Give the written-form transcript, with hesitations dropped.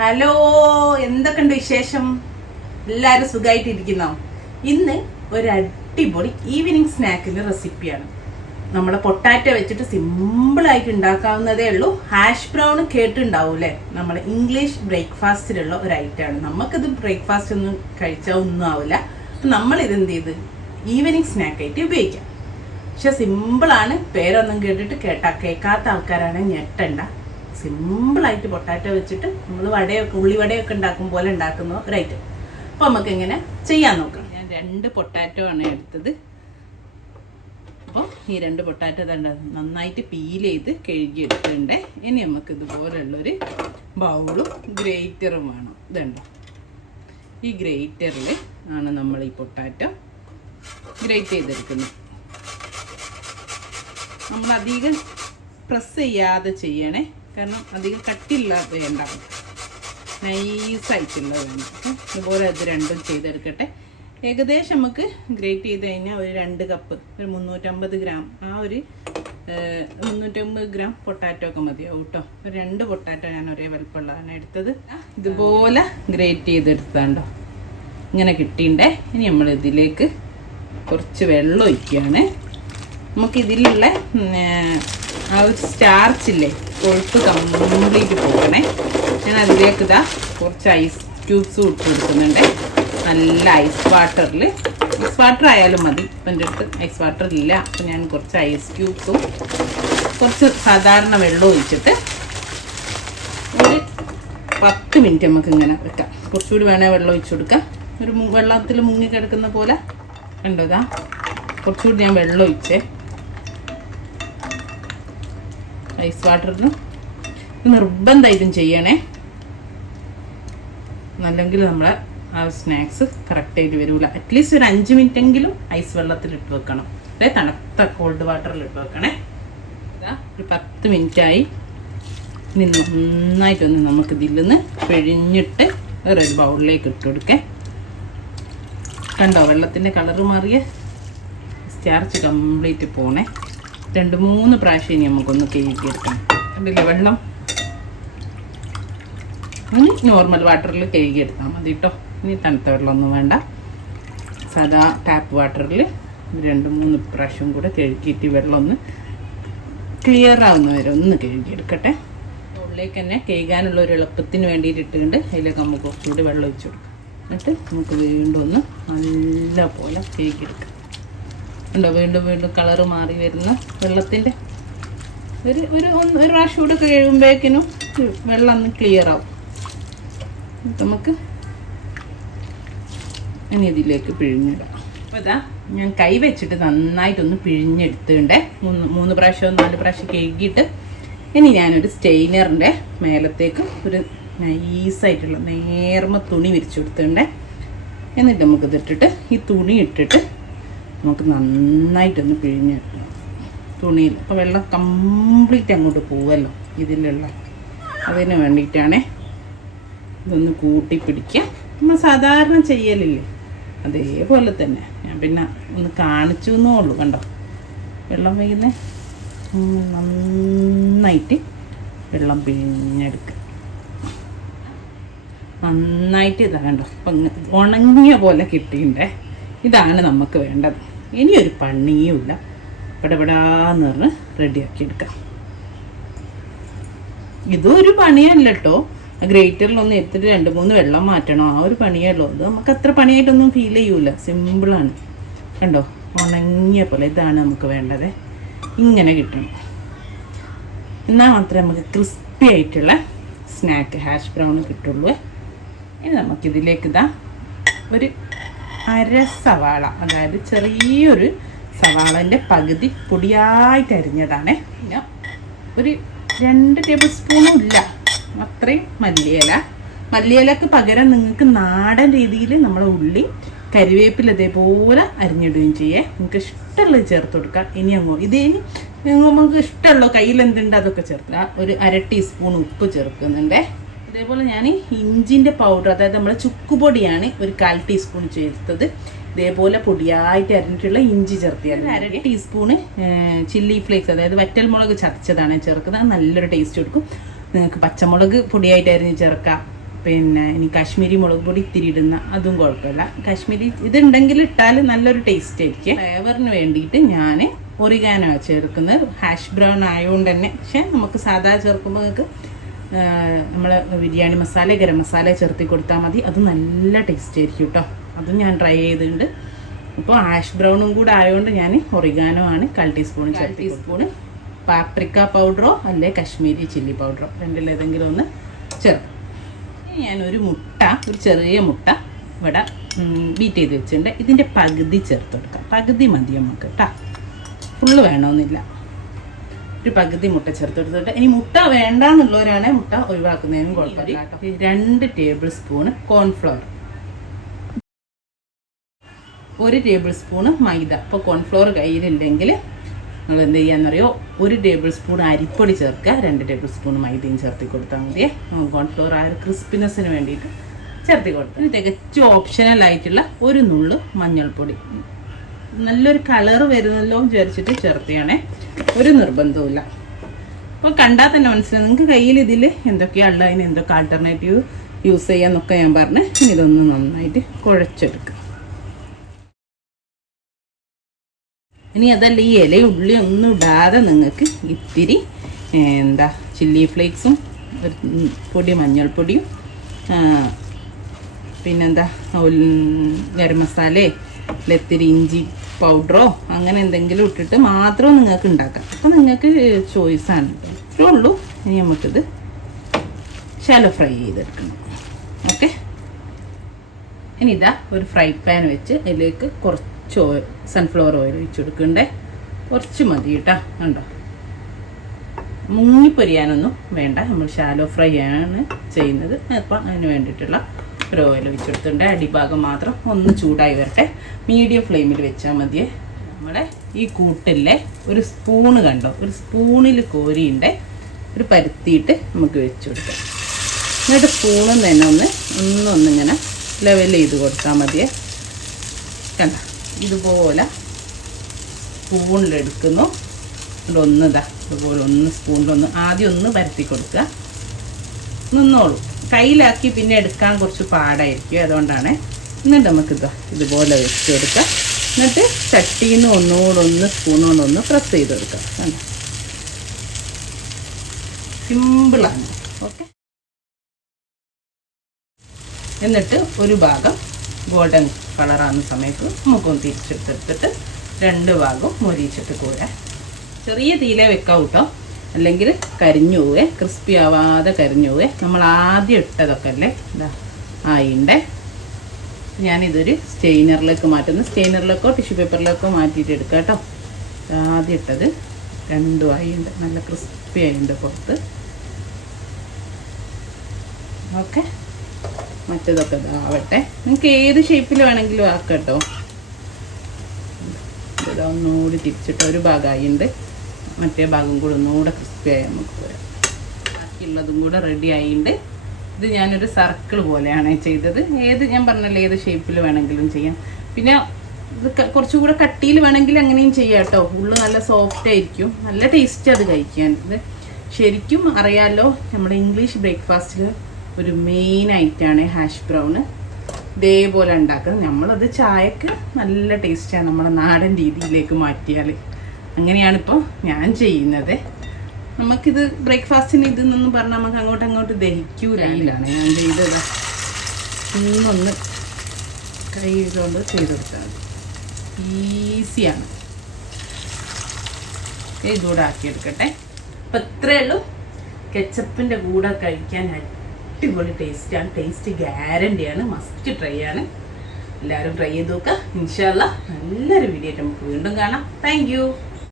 Hello, എന്തൊക്കെയുണ്ട് വിശേഷം? എല്ലാവരും സുഖമായിട്ടിരിക്കുന്നോ? ഇന്ന് ഒരു അടിപൊളി ഈവനിങ് സ്നാക്കിന്റെ റെസിപ്പിയാണ്. നമ്മളെ പൊട്ടാറ്റോ വെച്ചിട്ട് സിമ്പിളായിട്ട് ഉണ്ടാക്കാവുന്നതേ ഉള്ളൂ. ഹാഷ് ബ്രൗൺ കേട്ടുണ്ടാവൂല്ലേ? നമ്മളെ ഇംഗ്ലീഷ് ബ്രേക്ക്ഫാസ്റ്റിലുള്ള ഒരു ഐറ്റമാണ്. നമുക്കിത് ബ്രേക്ക്ഫാസ്റ്റ് ഒന്നും കഴിച്ചാൽ ഒന്നും ആവില്ല. അപ്പം നമ്മളിത് എന്ത് ചെയ്ത് ഈവനിങ് സ്നാക്കായിട്ട് ഉപയോഗിക്കാം. പക്ഷെ സിമ്പിളാണ്. പേരൊന്നും കേൾക്കാത്ത ആൾക്കാരാണ് ഞെട്ടണ്ട. സിമ്പിളായിട്ട് പൊട്ടാറ്റോ വെച്ചിട്ട് നമ്മൾ ഉള്ളിവടയൊക്കെ ഉണ്ടാക്കും പോലെ ഉണ്ടാക്കുന്ന ഒരു ഐറ്റം. അപ്പോൾ നമുക്ക് എങ്ങനെ ചെയ്യാൻ നോക്കാം. ഞാൻ 2 പൊട്ടാറ്റോ ആണ് എടുത്തത്. അപ്പോൾ ഈ 2 പൊട്ടാറ്റോ നന്നായിട്ട് പീൽ ചെയ്ത് കഴുകി എടുത്തിട്ടുണ്ട്. ഇനി നമുക്ക് ഇതുപോലുള്ളൊരു ബൗളും ഗ്രേറ്ററും വേണം. ഇതുണ്ടോ, ഈ ഗ്രേറ്ററിൽ ആണ് നമ്മൾ ഈ പൊട്ടാറ്റോ ഗ്രേറ്റ് ചെയ്തെടുക്കുന്നത്. നമ്മൾ അധികം പ്രസ് ചെയ്യാതെ ചെയ്യണേ, കാരണം അധികം കട്ടില്ലാതെ വേണ്ട, നൈസായിട്ടുള്ളത് വേണം. ഇതുപോലെ അത് രണ്ടും ചെയ്തെടുക്കട്ടെ. ഏകദേശം നമുക്ക് ഗ്രേറ്റ് ചെയ്ത് കഴിഞ്ഞാൽ ഒരു 2 കപ്പ്, ഒരു 350 ഗ്രാം, ആ ഒരു 350 ഗ്രാം പൊട്ടാറ്റോ ഒക്കെ മതിയാവും കേട്ടോ. ഒരു 2 പൊട്ടാറ്റോ ഞാൻ ഒരേ വലുപ്പമുള്ളതാണ് എടുത്തത്. ഇതുപോലെ ഗ്രേറ്റ് ചെയ്തെടുത്താണ്ടോ, ഇങ്ങനെ കിട്ടിണ്ടേ. ഇനി നമ്മൾ ഇതിലേക്ക് കുറച്ച് വെള്ളം ഒഴിക്കുകയാണ്. നമുക്കിതിലുള്ള ആ ഒരു സ്റ്റാർച്ചില്ലേ, കൊഴുപ്പ് കംപ്ലീറ്റ് പോകണേ. ഞാൻ അതിലേക്ക് കുറച്ച് ഐസ് ക്യൂബ്സ് ഇട്ട് കൊടുക്കുന്നുണ്ട്. നല്ല ഐസ് വാട്ടറിൽ, ഐസ് വാട്ടർ ആയാലും മതി. ഇപ്പം എൻ്റെ അടുത്ത് ഐസ് വാട്ടർ ഇല്ല, അപ്പം ഞാൻ കുറച്ച് ഐസ് ക്യൂബ്സും കുറച്ച് സാധാരണ വെള്ളവും ഒഴിച്ചിട്ട് ഒരു 10 മിനിറ്റ് നമുക്ക് ഇങ്ങനെ വെക്കാം. കുറച്ചുകൂടി വേണേൽ വെള്ളം ഒഴിച്ചു കൊടുക്കാം. ഒരു വെള്ളത്തിൽ മുങ്ങി കിടക്കുന്ന പോലെ കണ്ടോ. കുറച്ചുകൂടി ഞാൻ വെള്ളം ഒഴിച്ചേ. ഐസ് വാട്ടറിന് നിർബന്ധമായിട്ടും ചെയ്യണേ, അല്ലെങ്കിൽ നമ്മളെ ആ സ്നാക്സ് കറക്റ്റായിട്ട് വരില്ല. അറ്റ്ലീസ്റ്റ് ഒരു 5 മിനിറ്റ് എങ്കിലും ഐസ് വെള്ളത്തിലിട്ട് വെക്കണം. അതായത് തണുത്ത കോൾഡ് വാട്ടറിലിട്ട് വെക്കണേ. ഒരു 10 മിനിറ്റായി. ഇനി നന്നായിട്ടൊന്ന് നമുക്ക് ഇതിൽ നിന്ന് പിഴിഞ്ഞിട്ട് വേറൊരു ബൗളിലേക്ക് ഇട്ട് കൊടുക്കേ. കണ്ടോ, വെള്ളത്തിൻ്റെ കളറ് മാറിയ സ്റ്റാർച്ച് കംപ്ലീറ്റ് പോണേ. 2-3 പ്രാവശ്യം ഇനി നമുക്കൊന്ന് കഴുകിയെടുക്കണം. കണ്ടില്ലേ വെള്ളം? ഇനി നോർമൽ വാട്ടറിൽ കഴുകിയെടുത്താൽ മതി കേട്ടോ. ഇനി തണുത്ത വെള്ളമൊന്നും വേണ്ട. സാധാ ടാപ്പ് വാട്ടറിൽ 2-3 പ്രാവശ്യം കൂടെ കഴുകിയിട്ട് വെള്ളം ഒന്ന് ക്ലിയർ ആവുന്ന വരെ ഒന്ന് കഴുകിയെടുക്കട്ടെ. ഉള്ളിലേക്ക് തന്നെ കഴുകാനുള്ള ഒരു എളുപ്പത്തിന് വേണ്ടിയിട്ട് ഇട്ടുകൊണ്ട് അതിലേക്ക് നമുക്ക് കുറച്ചുകൂടി വെള്ളം ഒഴിച്ചു കൊടുക്കാം. എന്നിട്ട് നമുക്ക് വീണ്ടും ഒന്ന് നല്ല പോലെ കഴുകിയെടുക്കാം. ഉണ്ടോ, വീണ്ടും വീണ്ടും കളറ് മാറി വരുന്ന വെള്ളത്തിൻ്റെ ഒരു പ്രാവശ്യം കൂടെ കഴിയുമ്പോഴേക്കിനും വെള്ളം ഒന്ന് ക്ലിയർ ആവും. നമുക്ക് ഇനി ഇതിലേക്ക് പിഴിഞ്ഞിടാം. അപ്പോൾ ഞാൻ കൈ വെച്ചിട്ട് നന്നായിട്ടൊന്ന് പിഴിഞ്ഞെടുത്തിട്ടുണ്ടേ. 3 പ്രാവശ്യം 4 പ്രാവശ്യം കഴുകിയിട്ട് ഇനി ഞാനൊരു സ്റ്റെയിനറിൻ്റെ മേലത്തേക്ക് ഒരു നൈസായിട്ടുള്ള നേർമ തുണി വിരിച്ചു കൊടുത്തിട്ടുണ്ടേ. എന്നിട്ട് നമുക്കിതിട്ടിട്ട് ഈ തുണി ഇട്ടിട്ട് നമുക്ക് നന്നായിട്ടൊന്ന് പിഴിഞ്ഞെടുക്കണം തുണിയിൽ. അപ്പോൾ വെള്ളം കംപ്ലീറ്റ് അങ്ങോട്ട് പോവുമല്ലോ ഇതിലുള്ള. അതിന് വേണ്ടിയിട്ടാണേ ഇതൊന്ന് കൂട്ടി പിടിക്കുക. നമ്മൾ സാധാരണ ചെയ്യലില്ലേ അതേപോലെ തന്നെ. ഞാൻ പിന്നെ ഒന്ന് കാണിച്ചു എന്നേ ഉള്ളൂ. കണ്ടോ, വെള്ളം വീഴുന്നേ. നന്നായിട്ട് വെള്ളം പിഴിഞ്ഞെടുക്കുക. നന്നായിട്ട് കണ്ടോ, അപ്പം ഉണങ്ങിയ പോലെ കിട്ടിയിട്ടുണ്ടേ. ഇതാണ് നമുക്ക് വേണ്ടത്. ഇനിയൊരു പണിയുമില്ല, പടപടാന്ന് പറഞ്ഞ് റെഡിയാക്കി എടുക്കാം. ഇതും ഒരു പണിയല്ല കേട്ടോ. ഗ്രേറ്ററിലൊന്ന് എടുത്തിട്ട് 2-3 വെള്ളം മാറ്റണം, ആ ഒരു പണിയേ ഉള്ളൂ. അത് നമുക്ക് അത്ര പണിയായിട്ടൊന്നും ഫീൽ ചെയ്യൂല. സിമ്പിളാണ്. കണ്ടോ, ഉണങ്ങിയ പോലെ. ഇതാണ് നമുക്ക് വേണ്ടത്. ഇങ്ങനെ കിട്ടണം. എന്നാൽ മാത്രമേ നമുക്ക് ക്രിസ്പി ആയിട്ടുള്ള സ്നാക്ക് ഹാഷ് ബ്രൗൺ കിട്ടുള്ളൂ. ഇനി നമുക്കിതിലേക്ക് ഒരു 1/2 സവാള, അതായത് ചെറിയൊരു സവാളൻ്റെ പകുതി പൊടിയായിട്ട് അരിഞ്ഞതാണ്. പിന്നെ ഒരു 2 ടേബിൾ സ്പൂണും ഇല്ല അത്രയും മല്ലിയിലക്ക് പകരം നിങ്ങൾക്ക് നാടൻ രീതിയിൽ നമ്മൾ ഉള്ളി കരിവേപ്പില ഇതേപോലെ അരിഞ്ഞിടുകയും ചെയ്യേ. നിങ്ങൾക്ക് ഇഷ്ടമുള്ളത് ചേർത്ത് കൊടുക്കുക. ഇനി നമുക്ക് ഇഷ്ടമുള്ള കയ്യിൽ എന്തുണ്ട് അതൊക്കെ ചേർക്കുക. ഒരു 1/2 ടീസ്പൂൺ ഉപ്പ് ചേർക്കുന്നുണ്ട്. അതേപോലെ ഞാൻ ഇഞ്ചിൻ്റെ പൗഡർ, അതായത് നമ്മുടെ ചുക്കുപൊടിയാണ് ഒരു 1/4 ടീസ്പൂൺ ചേർത്തത്. ഇതേപോലെ പൊടിയായിട്ട് അരിഞ്ഞിട്ടുള്ള ഇഞ്ചി ചേർത്തിയാൽ 1/2 ടീസ്പൂണ് ചില്ലി ഫ്ലേക്സ്, അതായത് വറ്റൽമുളക് ചതച്ചതാണ് ചേർക്കുന്നത്. നല്ലൊരു ടേസ്റ്റ് കൊടുക്കും. നിങ്ങൾക്ക് പച്ചമുളക് പൊടിയായിട്ട് അരിഞ്ഞ് ചേർക്കാം, പിന്നെ ഇനി കാശ്മീരി മുളക് പൊടി ഇത്തിരി ഇടുന്ന അതും കുഴപ്പമില്ല. കാശ്മീരി ഇതുണ്ടെങ്കിൽ ഇട്ടാൽ നല്ലൊരു ടേസ്റ്റ് ആയിരിക്കും. ഫ്ലേവറിന് വേണ്ടിയിട്ട് ഞാൻ ഒറിഗാനോ ചേർക്കുന്നത്. ഹാഷ് ബ്രൗൺ ആയതുകൊണ്ട് തന്നെ. പക്ഷേ നമുക്ക് സാധാ ചേർക്കുമ്പോൾ നമുക്ക് നമ്മൾ ബിരിയാണി മസാല ഗരം മസാല ചേർത്തി കൊടുത്താൽ മതി. അത് നല്ല ടേസ്റ്റ് ആയിരിക്കും കേട്ടോ. അതും ഞാൻ ട്രൈ ചെയ്തിട്ടുണ്ട്. ഇപ്പോൾ ഹാഷ് ബ്രൗണും കൂടെ ആയതുകൊണ്ട് ഞാൻ ഒറിഗാനോ ആണ് 1/4 ടീസ്പൂൺ ചേർത്ത്. ടീസ്പൂണ് പാപ്രിക്ക പൗഡറോ അല്ലെ കാശ്മീരി ചില്ലി പൗഡറോ രണ്ടിലേതെങ്കിലും ഒന്ന് ചേർക്കും. ഞാനൊരു മുട്ട, ഒരു ചെറിയ മുട്ട ഇവിടെ ബീറ്റ് ചെയ്ത് വെച്ചിട്ടുണ്ട്. ഇതിൻ്റെ പകുതി ചേർത്ത് കൊടുക്കാം. പകുതി മതി നമുക്ക് കേട്ടോ, ഫുള്ള് വേണമെന്നില്ല. ഒരു പകുതി മുട്ട ചേർത്ത് കൊടുത്തിട്ട് ഇനി മുട്ട വേണ്ടാന്നുള്ളവരാണ് മുട്ട ഒഴിവാക്കുന്നതിനും കുഴപ്പമില്ല കേട്ടോ. 2 tablespoon cornflour, 1 tablespoon maida. ഇപ്പോൾ കോൺഫ്ലവർ കയ്യിലില്ലെങ്കിൽ നിങ്ങൾ എന്ത് ചെയ്യാന്നറിയോ, 1 ടേബിൾ സ്പൂൺ അരിപ്പൊടി ചേർക്കുക, 2 ടേബിൾ സ്പൂൺ മൈദയും ചേർത്തി കൊടുത്താൽ മതിയേ. കോൺഫ്ലവർ ആ ഒരു ക്രിസ്പിനെസ്സിന് വേണ്ടിയിട്ട് ചേർത്തി കൊടുത്തു. ഇനി തികച്ചും ഓപ്ഷണൽ ആയിട്ടുള്ള 1 നുള്ള് മഞ്ഞൾപ്പൊടി. നല്ലൊരു കളറ് വരുന്നല്ലോ വിചാരിച്ചിട്ട് ചേർത്തിയാണേ, ഒരു നിർബന്ധവുമില്ല. അപ്പോൾ കണ്ടാൽ തന്നെ മനസ്സിലാവും നിങ്ങൾക്ക് കയ്യിൽ ഇതിൽ എന്തൊക്കെയാണ് ഉള്ളത്, അതിന് എന്തൊക്കെ ആൾട്ടർനേറ്റീവ് യൂസ് ചെയ്യാമെന്നൊക്കെ ഞാൻ പറഞ്ഞ് ഇതൊന്ന് നന്നായിട്ട് കുഴച്ചെടുക്കുക. ഇനി അതല്ല, ഈ ഇല ഉള്ളി ഒന്നും ഇടാതെ നിങ്ങൾക്ക് ഇത്തിരി ചില്ലി ഫ്ലേക്സും ഒരു പൊടി മഞ്ഞൾപ്പൊടിയും പിന്നെന്താ ഗരം മസാലയോ ഇത്തിരി ഇഞ്ചി പൗഡറോ അങ്ങനെ എന്തെങ്കിലും ഇട്ടിട്ട് മാത്രം നിങ്ങൾക്ക് ഉണ്ടാക്കാം. അപ്പോൾ നിങ്ങൾക്ക് ചോയ്സാണ്. ഇത്രേ ഉള്ളൂ. ഇനി നമുക്കിത് ശാലോ ഫ്രൈ ചെയ്തെടുക്കണം. ഓക്കെ, ഇനി ഇതാ ഒരു ഫ്രൈ പാൻ വെച്ച് അതിലേക്ക് കുറച്ച് സൺഫ്ലവർ ഓയിൽ ഒഴിച്ച് കൊടുക്കണ്ടേ. കുറച്ച് മതി കേട്ടോ. കണ്ടോ, മുങ്ങിപ്പൊരിയാനൊന്നും വേണ്ട, നമ്മൾ ഷാലോ ഫ്രൈ ആണ് ചെയ്യുന്നത്. അപ്പം അതിന് വേണ്ടിയിട്ടുള്ള ഒരു ഓയിൽ ഒഴിച്ചെടുത്തിട്ടുണ്ട്. അടിഭാഗം മാത്രം ഒന്ന് ചൂടായി വരട്ടെ. മീഡിയം ഫ്ലെയിമിൽ വെച്ചാൽ മതിയേ. നമ്മുടെ ഈ കൂട്ടിലെ ഒരു സ്പൂണ് കണ്ടോ, ഒരു സ്പൂണിൽ കോരിയുണ്ട് ഒരു പരുത്തിയിട്ട് നമുക്ക് വെച്ച് കൊടുക്കാം. എന്നിട്ട് സ്പൂണിൽ തന്നെ ഒന്നിങ്ങനെ ലെവൽ ചെയ്ത് കൊടുത്താൽ മതിയേ. കണ്ട, ഇതുപോലെ സ്പൂണിലെടുക്കുന്നു. ഇതുപോലെ സ്പൂണിലൊന്ന് ആദ്യം ഒന്ന് പരത്തി കൊടുക്കുക. നിന്നോളൂ. കയ്യിലാക്കി പിന്നെ എടുക്കാൻ കുറച്ച് പാടായിരിക്കും, അതുകൊണ്ടാണ്. എന്നിട്ട് നമുക്കിത് ഇതുപോലെ വെച്ച് കൊടുക്കുക. എന്നിട്ട് ചട്ടിയിൽ നിന്ന് ഒന്നുകൂടെ സ്പൂൺ കൊണ്ടൊന്ന് പ്രസ് ചെയ്ത് കൊടുക്കുക. സിമ്പിളാണ്. ഓക്കെ, എന്നിട്ട് ഒരു ഭാഗം ഗോൾഡൻ കളറാകുന്ന സമയത്ത് നമുക്കൊന്ന് തിരിച്ചെടുത്തിട്ട് 2 ഭാഗവും മൊരിച്ചിട്ട് കൂടെ ചെറിയ തീയിലേ വെക്കാം കേട്ടോ, അല്ലെങ്കിൽ കരിഞ്ഞു പോവേ, ക്രിസ്പി ആവാതെ കരിഞ്ഞു പോവേ. നമ്മൾ ആദ്യം ഇട്ടതൊക്കെ അല്ലേ ഇതാ ആയിണ്ടേ. ഞാനിതൊരു സ്റ്റെയിനറിലേക്ക് മാറ്റുന്നു. സ്റ്റെയിനറിലേക്കോ ടിഷ്യൂ പേപ്പറിലേക്കോ മാറ്റിയിട്ട് എടുക്കാം കേട്ടോ. ആദ്യം ഇട്ടത് 2 ആയിണ്ട്, നല്ല ക്രിസ്പി ആയിണ്ട് പുറത്ത്. ഓക്കെ, മറ്റേതൊക്കെ ഇതാവട്ടെ. നിങ്ങൾക്ക് ഏത് ഷേപ്പിൽ വേണമെങ്കിലും ആക്കാം കേട്ടോ. ഇതാ ഒന്നുകൂടി തിരിച്ചിട്ട് ഒരു ഭാഗമായിണ്ട്, മറ്റേ ഭാഗം കൂടെ ഒന്നുകൂടെ ക്രിസ്പി ആയി നമുക്ക് പോരാം. ബാക്കിയുള്ളതും കൂടെ റെഡി ആയിട്ടുണ്ട്. ഇത് ഞാനൊരു സർക്കിൾ പോലെയാണ് ചെയ്തത്. ഞാൻ പറഞ്ഞല്ലോ ഏത് ഷേപ്പിൽ വേണമെങ്കിലും ചെയ്യാം. പിന്നെ ഇത് കുറച്ചുകൂടെ കട്ടിയിൽ വേണമെങ്കിൽ അങ്ങനെയും ചെയ്യാം കേട്ടോ. ഉള്ളു നല്ല സോഫ്റ്റ് ആയിരിക്കും, നല്ല ടേസ്റ്റ് അത് കഴിക്കാൻ. ഇത് ശരിക്കും അറിയാമല്ലോ, നമ്മുടെ ഇംഗ്ലീഷ് ബ്രേക്ക്ഫാസ്റ്റിൽ ഒരു മെയിൻ ഐറ്റമാണ് ഹാഷ് ബ്രൗണ്. ഇതേപോലെ ഉണ്ടാക്കുന്നത്. നമ്മളത് ചായക്ക് നല്ല ടേസ്റ്റാണ് നമ്മുടെ നാടൻ രീതിയിലേക്ക് മാറ്റിയാൽ. അങ്ങനെയാണിപ്പോൾ ഞാൻ ചെയ്യുന്നത്. നമുക്കിത് ബ്രേക്ക്ഫാസ്റ്റിന് ഇതെന്നൊന്നും പറഞ്ഞാൽ നമുക്ക് അങ്ങോട്ട് ദഹിക്കൂലാണ് ഞാൻ ചെയ്തത്. ഒന്ന് കൈ കൊണ്ട് ചെയ്തെടുത്താൽ ഈസിയാണ്. ഇതുകൂടെ ആക്കിയെടുക്കട്ടെ. അപ്പം ഇത്രയേ ഉള്ളൂ. കെച്ചപ്പിൻ്റെ കൂടെ കഴിക്കാൻ അടിപൊളി ടേസ്റ്റാണ്. ടേസ്റ്റ് ഗ്യാരണ്ടിയാണ്. മസ്റ്റ് ട്രൈ ആണ്. എല്ലാവരും ട്രൈ ചെയ്ത് നോക്കുക. ഇൻഷാ അല്ലാഹ് നല്ലൊരു വീഡിയോ ആയിട്ട് നമുക്ക് വീണ്ടും കാണാം. Thank you.